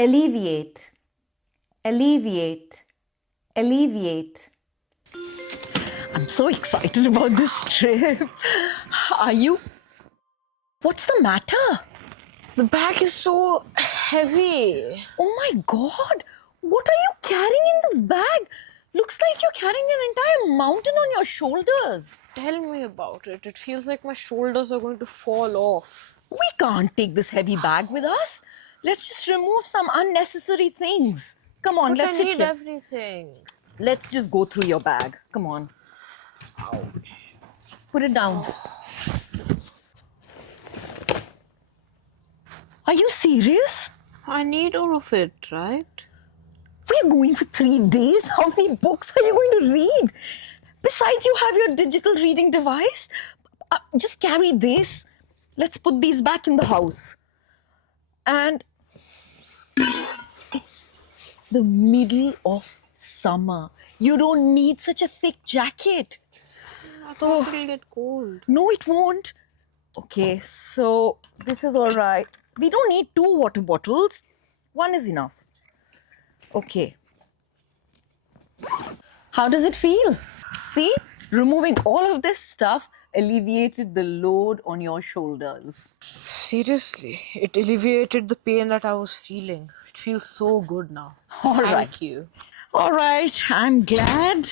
Alleviate, alleviate, alleviate. I'm so excited about this trip. Are you? What's the matter? The bag is so heavy. Oh my God! What are you carrying in this bag? Looks like you're carrying an entire mountain on your shoulders. Tell me about it. It feels like my shoulders are going to fall off. We can't take this heavy bag with us. Let's just remove some unnecessary things. Come on, But let's I sit need here. everything. Let's just go through your bag. Come on. Ouch. Put it down. Are you serious? I need all of it, right? We're going for 3 days. How many books are you going to read? Besides, you have your digital reading device. Just carry this. Let's put these back in the house. And it's the middle of summer. You don't need such a thick jacket. I thought it'll get cold. No, it won't. Okay, so this is all right. We don't need 2 water bottles. 1 is enough. Okay. How does it feel? See, removing all of this stuff alleviated the load on your shoulders. Seriously, it alleviated the pain that I was feeling. It feels so good now. Thank you. All right, I'm glad.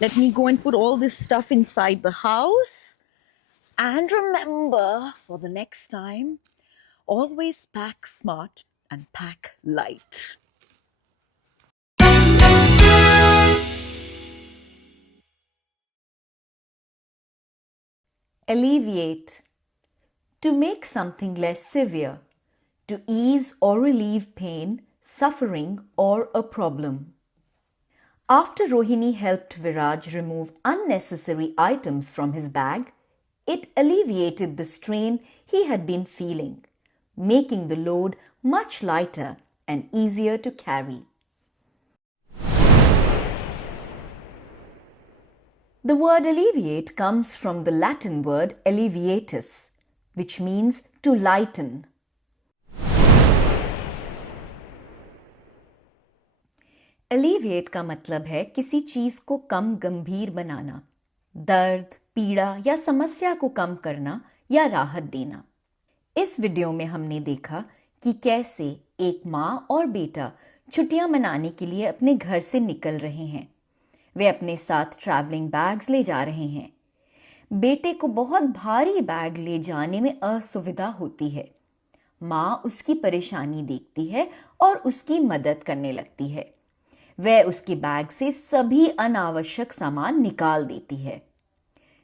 Let me go and put all this stuff inside the house. And remember, for the next time, always pack smart and pack light. Alleviate. To make something less severe. To ease or relieve pain, suffering, or a problem. After Rohini helped Viraaj remove unnecessary items from his bag, it alleviated the strain he had been feeling, making the load much lighter and easier to carry. The word alleviate comes from the Latin word alleviatus, which means to lighten. Alleviate का मतलब है किसी चीज को कम गंभीर बनाना, दर्द, पीड़ा या समस्या को कम करना या राहत देना। इस वीडियो में हमने देखा कि कैसे एक माँ और बेटा छुट्टियां मनाने के लिए अपने घर से निकल रहे हैं। वे अपने साथ ट्रैवलिंग बैग्स ले जा रहे हैं। बेटे को बहुत भारी बैग ले जाने में असुविधा होती है। माँ उसकी परेशानी देखती है और उसकी मदद करने लगती है। वह उसके बैग से सभी अनावश्यक सामान निकाल देती है।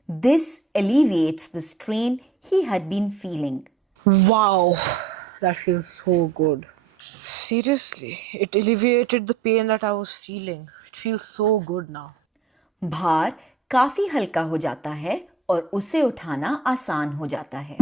This alleviates the strain he had been feeling. Wow, that feels so good. Seriously, it alleviated the pain that I was feeling. It feels so good now. भार काफी हल्का हो जाता है और उसे उठाना आसान हो जाता है।